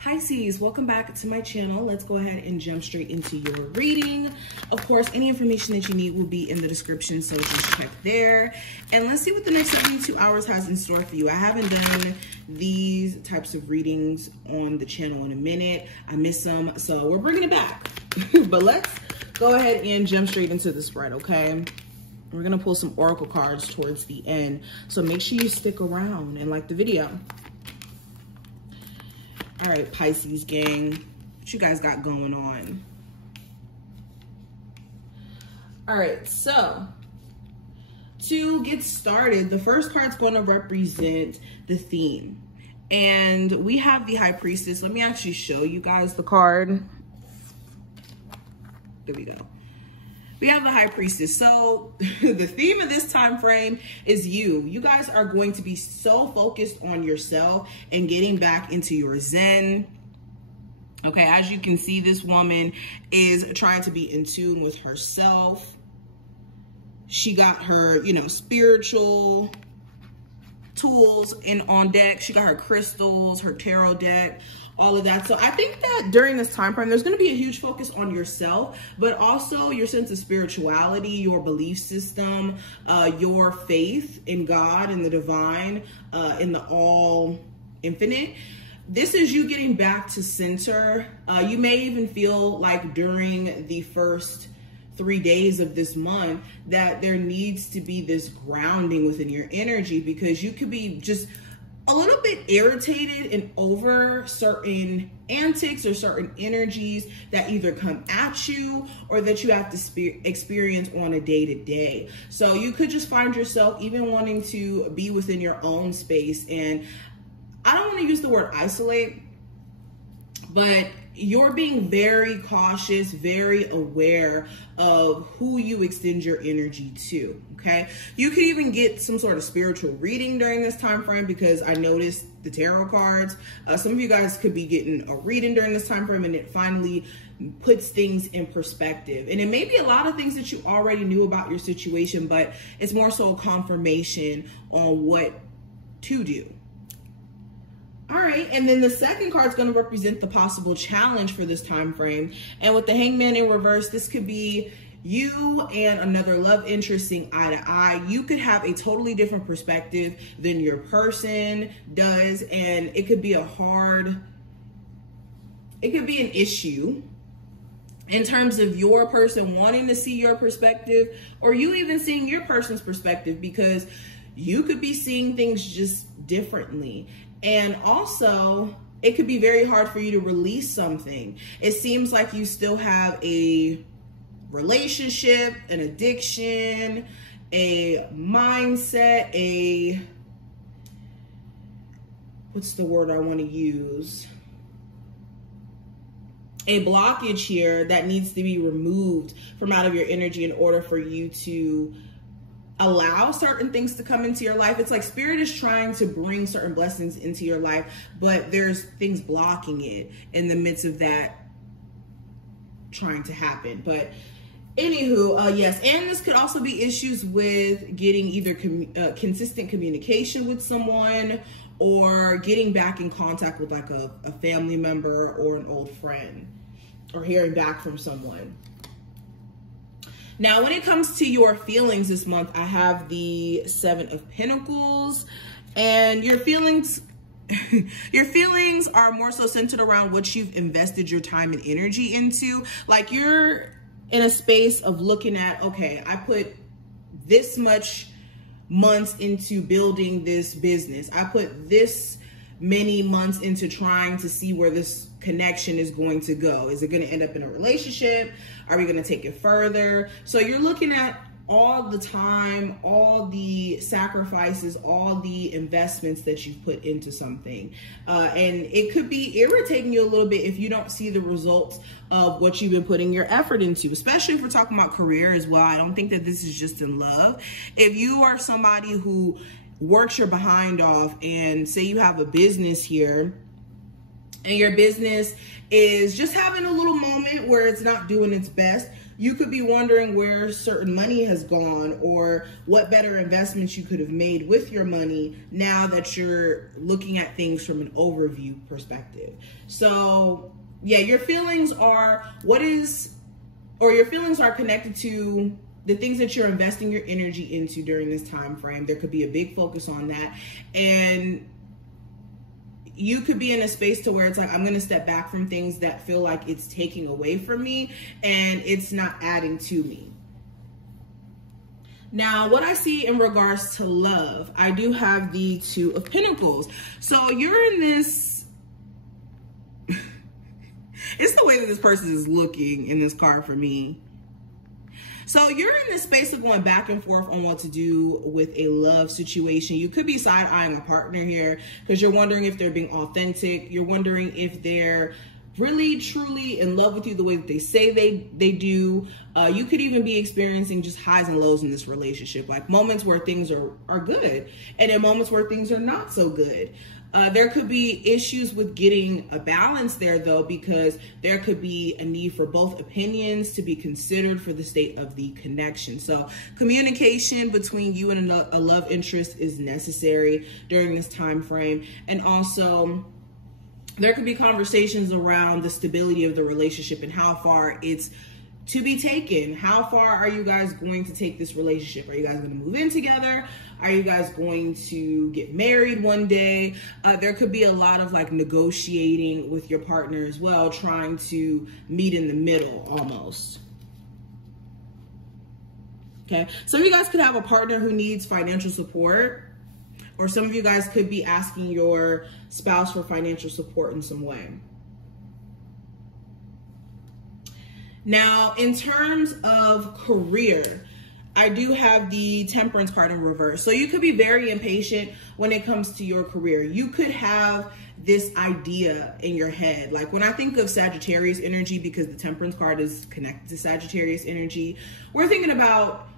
Pisces, welcome back to my channel. Let's go ahead and jump straight into your reading. Of course, any information that you need will be in the description, so just check there. And let's see what the next 72 hours has in store for you. I haven't done these types of readings on the channel in a minute. I miss them, so we're bringing it back. But let's go ahead and jump straight into the spread, okay? We're gonna pull some oracle cards towards the end, so make sure you stick around and like the video. All right, Pisces gang, what you guys got going on? All right, so to get started, the first card's going to represent the theme. And we have the High Priestess. Let me actually show you guys the card. There we go. We have the High Priestess. So the theme of this time frame is you. You guys are going to be so focused on yourself and getting back into your zen. Okay, as you can see, this woman is trying to be in tune with herself. She got her, spiritual tools on deck. She got her crystals, her tarot deck, all of that. So I think that during this time frame, there's going to be a huge focus on yourself, but also your sense of spirituality, your belief system, your faith in God, in the divine, in the all infinite. This is you getting back to center. You may even feel like during the first 3 days of this month that there needs to be this grounding within your energy, because you could be just a little bit irritated and over certain antics or certain energies that either come at you or that you have to experience on a day-to-day. So you could just find yourself even wanting to be within your own space. And I don't want to use the word isolate, but you're being very cautious, very aware of who you extend your energy to, okay? You could even get some sort of spiritual reading during this time frame, because I noticed the tarot cards. Some of you guys could be getting a reading during this time frame, and it finally puts things in perspective. And it may be a lot of things that you already knew about your situation, but it's more so a confirmation on what to do. All right, and then the second card is going to represent the possible challenge for this time frame. And with the Hangman in reverse, this could be you and another love interest seeing eye to eye. You could have a totally different perspective than your person does, and it could be an issue in terms of your person wanting to see your perspective, or you even seeing your person's perspective, because you could be seeing things just differently. And also, it could be very hard for you to release something. It seems like you still have a relationship, an addiction, a mindset, what's the word I want to use? A blockage here that needs to be removed from out of your energy in order for you to allow certain things to come into your life. It's like Spirit is trying to bring certain blessings into your life, but there's things blocking it in the midst of that trying to happen. But anywho, yes, and this could also be issues with getting either consistent communication with someone, or getting back in contact with like a family member or an old friend, or hearing back from someone. Now, when it comes to your feelings this month, I have the Seven of Pentacles, and your feelings are more so centered around what you've invested your time and energy into. Like, you're in a space of looking at, okay, I put this much months into building this business. I put this many months into trying to see where this connection is going to go. Is it going to end up in a relationship? Are we going to take it further? So you're looking at all the time, all the sacrifices, all the investments that you've put into something. And it could be irritating you a little bit if you don't see the results of what you've been putting your effort into, especially if we're talking about career as well. I don't think that this is just in love. If you are somebody who works your behind off, and say you have a business here, and your business is just having a little moment where it's not doing its best, You could be wondering where certain money has gone or what better investments you could have made with your money now that you're looking at things from an overview perspective. So yeah, your feelings are your feelings are connected to the things that you're investing your energy into during this time frame. There could be a big focus on that. And you could be in a space to where it's like, I'm going to step back from things that feel like it's taking away from me and it's not adding to me. Now, what I see in regards to love, I do have the Two of Pentacles. So you're in this, it's the way that this person is looking in this card for me. So you're in this space of going back and forth on what to do with a love situation. You could be side-eyeing a partner here because you're wondering if they're being authentic. You're wondering if they're really, truly in love with you the way that they say they do. You could even be experiencing just highs and lows in this relationship, like moments where things are good and then moments where things are not so good. There could be issues with getting a balance there, though, because there could be a need for both opinions to be considered for the state of the connection. So communication between you and a love interest is necessary during this time frame. And also, there could be conversations around the stability of the relationship and how far it's to be taken. How far are you guys going to take this relationship? Are you guys going to move in together? Are you guys going to get married one day? There could be a lot of like negotiating with your partner as well, trying to meet in the middle almost. Okay, some of you guys could have a partner who needs financial support, or some of you guys could be asking your spouse for financial support in some way. Now, in terms of career, I do have the Temperance card in reverse. So you could be very impatient when it comes to your career. You could have this idea in your head. Like when I think of Sagittarius energy, because the Temperance card is connected to Sagittarius energy, we're thinking about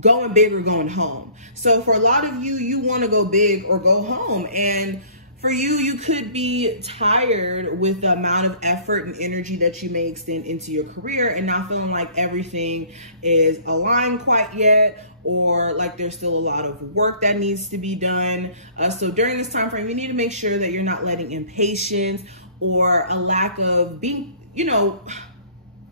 going big or going home. So for a lot of you, you want to go big or go home. And for you, you could be tired with the amount of effort and energy that you may extend into your career and not feeling like everything is aligned quite yet, or like there's still a lot of work that needs to be done. So during this time frame, you need to make sure that you're not letting impatience or a lack of being,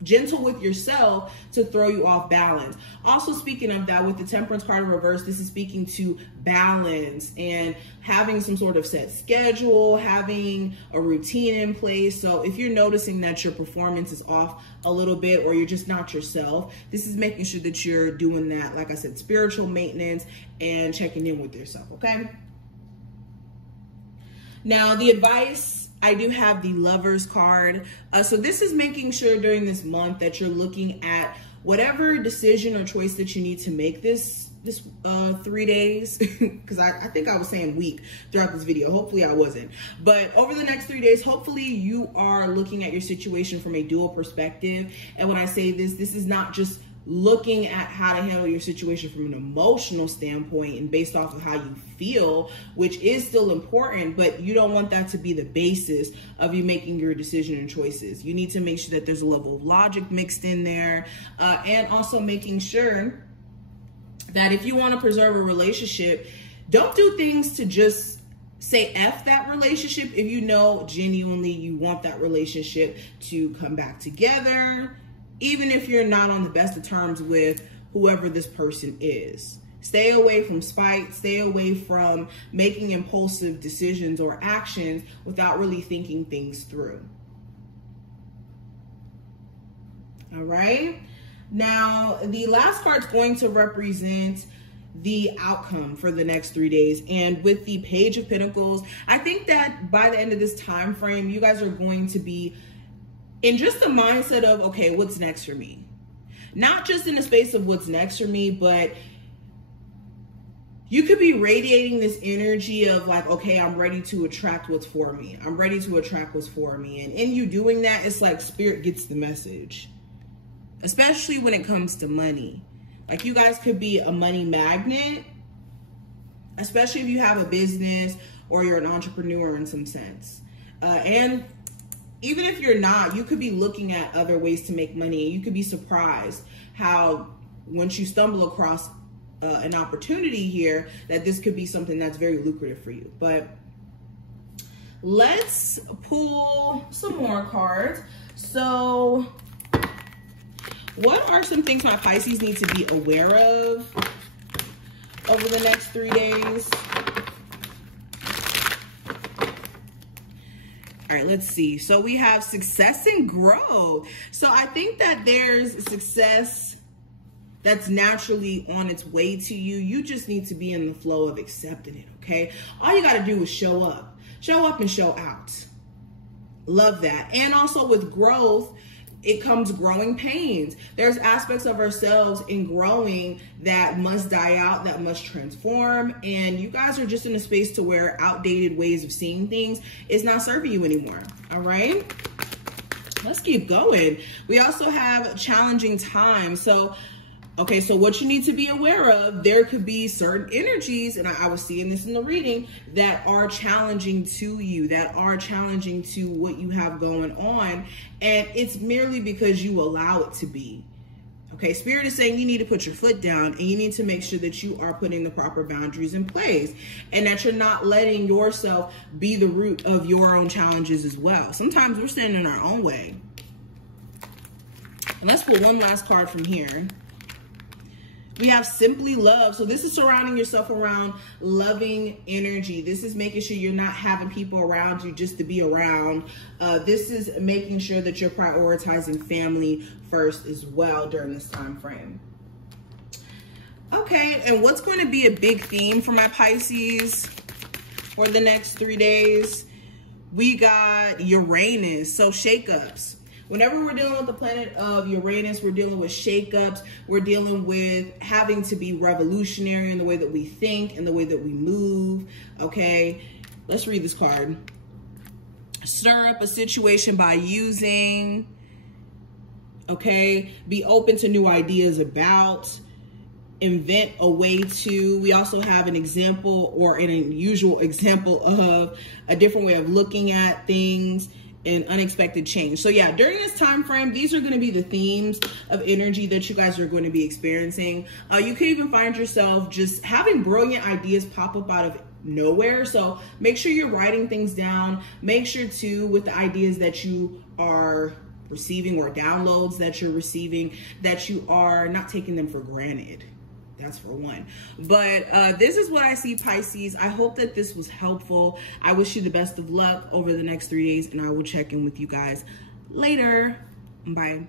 gentle with yourself to throw you off balance. Also, speaking of that, with the Temperance card in reverse, this is speaking to balance and having some sort of set schedule, having a routine in place. So if you're noticing that your performance is off a little bit or you're just not yourself, this is making sure that you're doing that, like I said, spiritual maintenance and checking in with yourself, okay? Now, the advice, I do have the Lovers card. So this is making sure during this month that you're looking at whatever decision or choice that you need to make this 3 days, because I think I was saying week throughout this video. Hopefully I wasn't. But over the next 3 days, hopefully you are looking at your situation from a dual perspective. And when I say this is not just looking at how to handle your situation from an emotional standpoint and based off of how you feel, which is still important, but you don't want that to be the basis of you making your decision and choices. You need to make sure that there's a level of logic mixed in there, and also making sure that if you want to preserve a relationship, don't do things to just say F that relationship if you know genuinely you want that relationship to come back together, even if you're not on the best of terms with whoever this person is. Stay away from spite, stay away from making impulsive decisions or actions without really thinking things through. All right. Now, the last card's going to represent the outcome for the next 3 days. And with the Page of Pentacles, I think that by the end of this time frame, you guys are going to be in just the mindset of, okay, what's next for me? Not just in the space of what's next for me, but you could be radiating this energy of like, okay, I'm ready to attract what's for me. I'm ready to attract what's for me. And in you doing that, it's like spirit gets the message, especially when it comes to money. Like you guys could be a money magnet, especially if you have a business or you're an entrepreneur in some sense. And even if you're not, you could be looking at other ways to make money. You could be surprised how once you stumble across an opportunity here, that this could be something that's very lucrative for you. But let's pull some more cards. So what are some things my Pisces need to be aware of over the next 3 days? All right, let's see. So we have success and growth. So I think that there's success that's naturally on its way to you. You just need to be in the flow of accepting it, okay? All you got to do is show up. Show up and show out. Love that. And also with growth, it comes growing pains. There's aspects of ourselves in growing that must die out, that must transform. And you guys are just in a space to where outdated ways of seeing things is not serving you anymore. All right, let's keep going. We also have challenging times. So, okay, so what you need to be aware of, there could be certain energies, and I was seeing this in the reading, that are challenging to you, that are challenging to what you have going on. And it's merely because you allow it to be. Okay, Spirit is saying you need to put your foot down and you need to make sure that you are putting the proper boundaries in place and that you're not letting yourself be the root of your own challenges as well. Sometimes we're standing in our own way. And let's pull one last card from here. We have simply love. So this is surrounding yourself around loving energy. This is making sure you're not having people around you just to be around. This is making sure that you're prioritizing family first as well during this time frame. Okay, and what's going to be a big theme for my Pisces for the next 3 days? We got Uranus, so shakeups. Whenever we're dealing with the planet of Uranus, we're dealing with shakeups. We're dealing with having to be revolutionary in the way that we think and the way that we move. Okay, let's read this card. Stir up a situation by using. Okay, be open to new ideas about. Invent a way to. We also have an example or an unusual example of a different way of looking at things. And unexpected change. So yeah, during this time frame, these are going to be the themes of energy that you guys are going to be experiencing. You could even find yourself just having brilliant ideas pop up out of nowhere. So make sure you're writing things down. Make sure too, with the ideas that you are receiving or downloads that you're receiving, that you are not taking them for granted. That's for one. But this is what I see, Pisces. I hope that this was helpful. I wish you the best of luck over the next 3 days, and I will check in with you guys later. Bye.